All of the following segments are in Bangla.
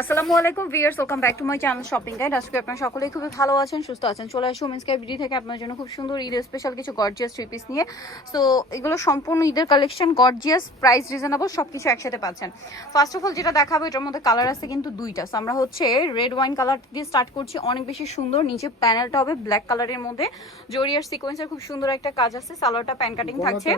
আসসালামু আলাইকুম viewers, welcome back to my channel shopping guide. আজকে আপনারা সকলেই খুবই ভালো আছেন, সুস্থ আছেন। চলে আসি উমেন্স কেয়ার বিডি থেকে আপনার জন্য খুব সুন্দর ঈদের স্পেশাল কিছু গর্জিয়াস থ্রি পিস নিয়ে। সো এগুলো সম্পূর্ণ ঈদের কালেকশন, গর্জিয়াস, প্রাইস রিজনেবল, সব কিছু একসাথে পাচ্ছেন। ফার্স্ট অফ অল যেটা দেখাবো, এটার মধ্যে কালার আছে কিন্তু দুইটা। সো আমরা হচ্ছে রেড ওয়াইন কালার দিয়ে স্টার্ট করছি, অনেক বেশি সুন্দর। নিচে প্যানেলটা হবে ব্ল্যাক কালারের মধ্যে, জরিয়ার সিকোয়েন্সের খুব সুন্দর একটা কাজ আছে। সালোয়ারটা প্যান কাটিং থাকছে,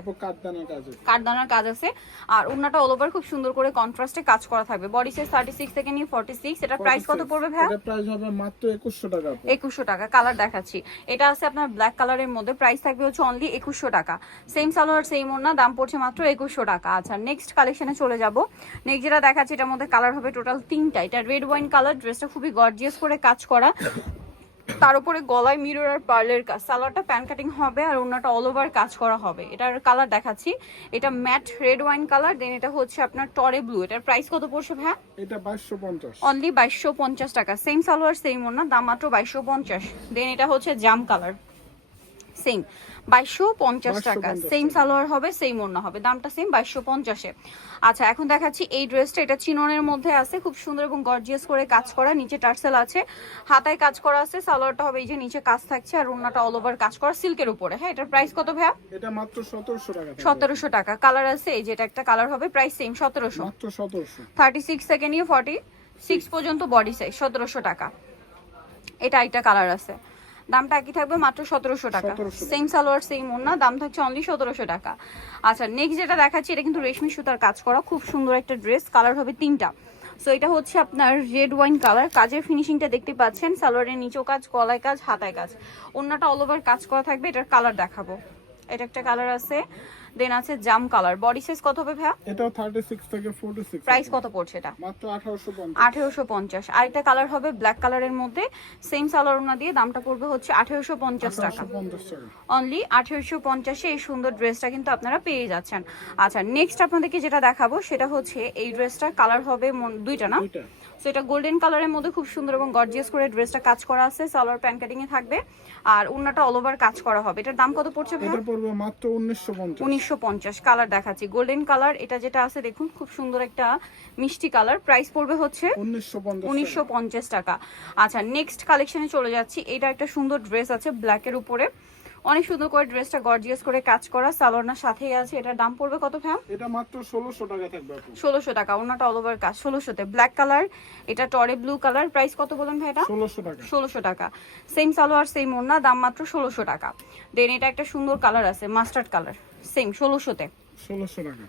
কাঠদানার কাজ আছে। আর ওড়নাটা অল ওভার খুব সুন্দর করে কন্ট্রাস্টে কাজ করা থাকবে। বডি সাইজ 36 থেকে নিয়ে 46। এটা প্রাইস কত পড়বে ভাই? এটা প্রাইস হবে মাত্র 2100 টাকা। 2100 টাকা। কালার দেখাচ্ছি, এটা আছে আপনার ব্ল্যাক কালারের মধ্যে, প্রাইস থাকবে হচ্ছে অনলি 2100 টাকা। সেম সালোয়ার সেম ওড়না, দাম পড়ছে মাত্র 2100 টাকা। আচ্ছা, নেক্সট কালেকশনে চলে যাব। নেক্সট যেটা দেখাচ্ছি, এটার মধ্যে কালার হবে টোটাল তিনটা। এটা রেড ওয়াইন কালার, ড্রেসটা খুবই গর্জিয়াস করে কাজ করা, তার উপরে গলায় মিরর আর পার্লের কাজ। সালোয়ারটা প্যান কাটিং হবে আর ওড়নাটা অল ওভার কাজ করা হবে। এটার কালার দেখাচ্ছি, এটা ম্যাট রেড ওয়াইন কালার, দেন এটা হচ্ছে আপনার টরে ব্লু। এটার প্রাইস কত পড়ছে ভাই? এটা 2250, অনলি 2250 টাকা। সেম সালোয়ার সেম ওড়না, দাম মাত্র 2250। দেন এটা হচ্ছে জাম কালার, সেম 2250 টাকা। সেম সালোয়ার হবে, সেম ওড়না হবে, দামটা সেম 2250-এ। আচ্ছা, এখন দেখাচ্ছি এই ড্রেসটা। এটা চিননের মধ্যে আছে, খুব সুন্দর এবং গর্জিয়াস করে কাজ করা। নিচে টার্সেল আছে, হাতায় কাজ করা আছে। সালোয়ারটা হবে এই যে নিচে কাজ থাকছে, আর ওড়নাটা অল ওভার কাজ করা সিল্কের উপরে। হ্যাঁ, এটার প্রাইস কত ভাইয়া? এটা মাত্র 1700 টাকা। 1700 টাকা। কালার আছে এই যে, এটা একটা কালার হবে, প্রাইস সেম 1700। মাত্র 1700। 36 থেকে নিয়ে 46 পর্যন্ত বডি সাইজ, 1700 টাকা। এটা একটা কালার আছে, দামটা একই থাকবে, মাত্র 1700 টাকা। সেম সালোয়ার সেম ওড়না, দাম থাকছে অনলি 1700 টাকা। আচ্ছা, নেক্সট যেটা দেখাচ্ছি, এটা কিন্তু রেশমি সুতার কাজ করা, খুব সুন্দর একটা ড্রেস। কালার হবে তিনটা। সো এটা হচ্ছে আপনার রেড ওয়াইন কালার, কাজের ফিনিশিংটা দেখতে পাচ্ছেন। সালোয়ারের নিচেও কাজ, গলায় কাজ, হাতায় কাজ, ওড়নাটা অল ওভার কাজ করা থাকবে। এটার কালার দেখাবো, এটা একটা কালার আছে। দেন আছে জাম কালার। বডি সাইজ কত হবে ভাইয়া? এটাও 36 থেকে 46। প্রাইস কত পড়ছে এটা? মাত্র 1850। 1850। আরেকটা কালার হবে ব্ল্যাক কালারের মধ্যে, সেম সালোয়ার ওড়না দিয়ে, দামটা পড়বে হচ্ছে 1850 টাকা। অনলি 1850-এ এই সুন্দর ড্রেসটা কিন্তু আপনারা পেয়ে যাচ্ছেন। আচ্ছা, নেক্সট আপনাদেরকে যেটা দেখাবো সেটা হচ্ছে এই ড্রেসটার কালার হবে দুইটা না? সো এটা গোল্ডেন কালারের মধ্যে খুব সুন্দর এবং গর্জিয়াস করে ড্রেসটা কাজ করা আছে। সালোয়ার প্যান কাটিং এ থাকবে আর ওড়নাটা অল ওভার কাজ করা হবে। এটার দাম কত পড়ছে ভাই? এটা পড়বে মাত্র 1950। 1950। কালার দেখাচ্ছি, গোল্ডেন কালার। এটা যেটা আছে দেখুন, খুব সুন্দর একটা মিষ্টি কালার। প্রাইস পড়বে হচ্ছে 1950 টাকা। আচ্ছা, নেক্সট কালেকশনে চলে যাচ্ছি। এটা একটা সুন্দর ড্রেস আছে ব্ল্যাকের উপরে, অনেক সুন্দর করে ড্রেসটা গর্জিয়াস করে কাজ করা, সালোয়ারনার সাথেই আছে। এটার দাম পড়বে কত ভাই? এটা মাত্র 1600 টাকা থাকবে। 1600 টাকা। ওনাটা অল ওভার কাজ 1600-তে। ব্ল্যাক কালার, এটা টরে ব্লু কালার। প্রাইস কত বলেন ভাই এটা? 1600 টাকা। 1600 টাকা। সেম সালোয়ার সেম ওড়না, দাম মাত্র 1600 টাকা। দেন এটা একটা সুন্দর কালার আছে মাস্টার্ড কালার, সেম 1600-তে। 1600 টাকা।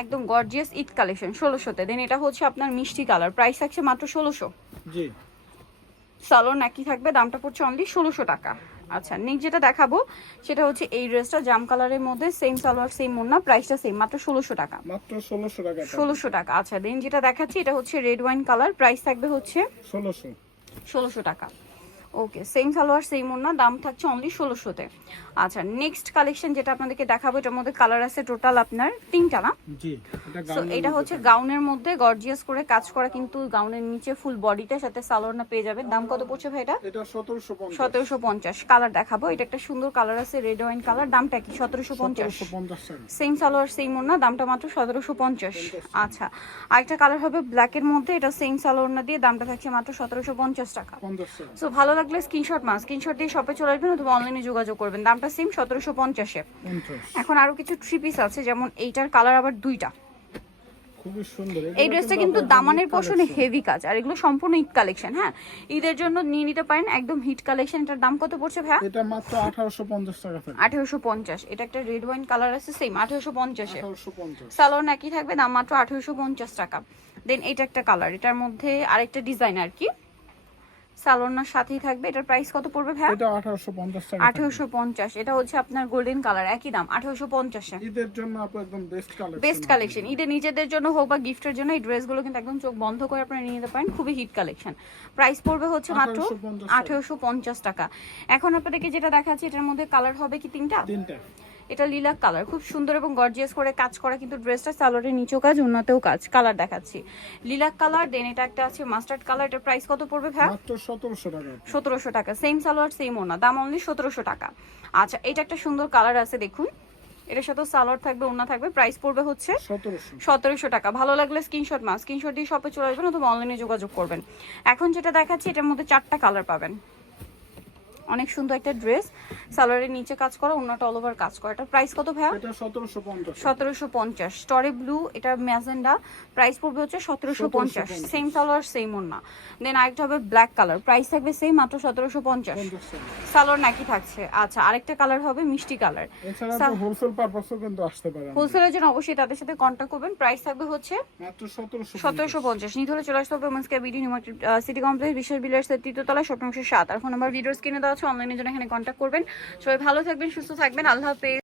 একদম গর্জিয়াস ঈদ কালেকশন, 1600-তে। দেন এটা হচ্ছে আপনার মিষ্টি কালার, প্রাইস থাকছে মাত্র 1600। জি, সালোয়ার নাকি থাকবে, দামটা পড়ছে অনলি 1600 টাকা। আচ্ছা, নেক্সট যেটা দেখাবো সেটা হচ্ছে এই ড্রেসটা জাম কালারের মধ্যে, সেম সালোয়ার সেম ওড়না, প্রাইসটা সেম, মাত্র 1600 টাকা। মাত্র 1600 টাকা। 1600 টাকা। আচ্ছা, দেন যেটা দেখাচ্ছি এটা হচ্ছে রেড ওয়াইন কালার, প্রাইস থাকবে হচ্ছে 1600 টাকা। ওকে, সেম সালোয়ার সেম ওড়না, দাম থাকছে অনলি 1600-তে। আচ্ছা, নেক্সট কালেকশন যেটা আপনাদেরকে দেখাবো, এটার মধ্যে কালার আছে টোটাল আপনার তিনটা না? জি, সো এটা হচ্ছে গাউনের মধ্যে গর্জিয়াস করে কাজ করা, কিন্তু গাউনের নিচে ফুল বডিটার সাথে সালোয়ার পেয়ে যাবেন। দাম কত পড়ছে ভাই এটা? এটা 1750। 1750। কালার দেখাবো, এটা একটা সুন্দর কালার আছে রেড ওয়াইন কালার, দামটা কি? 1750। সেম সালোয়ার সেম ওড়না, দামটা মাত্র 1750। আচ্ছা, আরেকটা কালার হবে ব্ল্যাকের মধ্যে, এটা সেম সালোয়ার দিয়ে, দামটা থাকছে মাত্র 1750 টাকা। সো ভালো লাগলে স্ক্রিনশট দিয়ে শপে চলে আসবেন অথবা অনলাইনে যোগাযোগ করবেন। দামটা সেম 1750-এ। এখন আরো কিছু থ্রি পিস আছে, যেমন এইটার কালার আবার দুইটা, খুবই সুন্দর। এই ড্রেসটা কিন্তু দামানের পোর্শনে হেভি কাজ, আর এগুলো সম্পূর্ণ ঈদ কালেকশন। হ্যাঁ, ঈদের জন্য নিয়ে নিতে পারেন, একদম হিট কালেকশন। এটার দাম কত পড়ছে ভাই? এটা মাত্র 1850 টাকা। 1850। এটা একটা রেড ওয়াইন কালার আছে, সেম 1850-এ। 1850। সালোয়ার একই থাকবে, দাম মাত্র 1850 টাকা। দেন এটা একটা কালার, এটার মধ্যে আরেকটা ডিজাইন আর কি, সালোয়ার সাথেই থাকবে। এটার প্রাইস কত পড়বে ভাই? এটা 1850 টাকা। 1850। এটা হচ্ছে আপনার গোল্ডেন কালার, একই দাম 1850-এ। ঈদের জন্য আপনার একদম বেস্ট কালেকশন। ঈদে নিজেদের জন্য হোক বা গিফটের জন্য এই ড্রেসগুলো কিন্তু একদম চোখ বন্ধ করে আপনারা নিয়ে নিতে পারেন, খুবই হিট কালেকশন। প্রাইস পড়বে হচ্ছে মাত্র 1850 টাকা। এখন আপনাদেরকে যেটা দেখাচ্ছি, এটার মধ্যে কালার হবে কি তিনটা? এটা লিলাক কালার, খুব সুন্দর এবং গর্জিয়াস করে কাজ করা, কিন্তু ড্রেসটা সালোয়ারের নিচেও কাজ, ওন্নাতেও কাজ। কালার দেখাচ্ছি, লিলাক কালার। দেন এটা একটা আছে মাস্টার্ড কালার। এটার প্রাইস কত পড়বে ভাই? মাত্র 1700 টাকা। 1700 টাকা। সেম সালোয়ার সেম ওন্না, দাম অনলি 1700 টাকা। আচ্ছা, এটা একটা সুন্দর কালার আছে দেখুন, এটার সাথে সালোয়ার থাকবে, ওড়না থাকবে। প্রাইস পড়বে হচ্ছে 1700। 1700 টাকা। ভালো লাগলে স্ক্রিনশট স্ক্রিনশট দিয়ে শপে চলে আসবেন অথবা অনলাইনে যোগাযোগ করবেন। এখন যেটা দেখাচ্ছি এটার মধ্যে 4টা কালার পাবেন। অনেক সুন্দর একটা ড্রেস, সালোয়ারের নিচে কাজ করা, ওড়নাটা অল ওভার কাজ করা। এটার প্রাইস কত ভাইয়া? এটা 1750। 1750। স্টরে ব্লু, এটা ম্যাজেন্ডা, প্রাইস পড়বে হচ্ছে 1750। সেম সালোয়ার সেম ওড়না। দেন আরেকটা হবে ব্ল্যাক কালার, প্রাইস থাকবে সেম, মাত্র 1750। 50 টাকা। সালোয়ার নাকি থাকছে। আচ্ছা, আরেকটা কালার হবে মিষ্টি কালার। এছাড়া তো হোলসেল পারপাসও কিন্তু আসতে পারে। হোলসেলের জন্য অবশ্যই তাদের সাথে কন্ট্যাক্ট করবেন। প্রাইস থাকবে হচ্ছে মাত্র 1750। 1750। নিতে হলে চলে আসতে হবে women's care BD new market city complex, বিশ্বের বিলার্সের 3য় তলায়, শপ নম্বর 7। আর ফোন নাম্বার ভিডিওস কিনে দেওয়া আছে, অনলাইনের জন্য এখানে কন্ট্যাক্ট করবেন। সবাই ভালো থাকবেন, সুস্থ থাকবেন, আল্লাহ হাফেজ।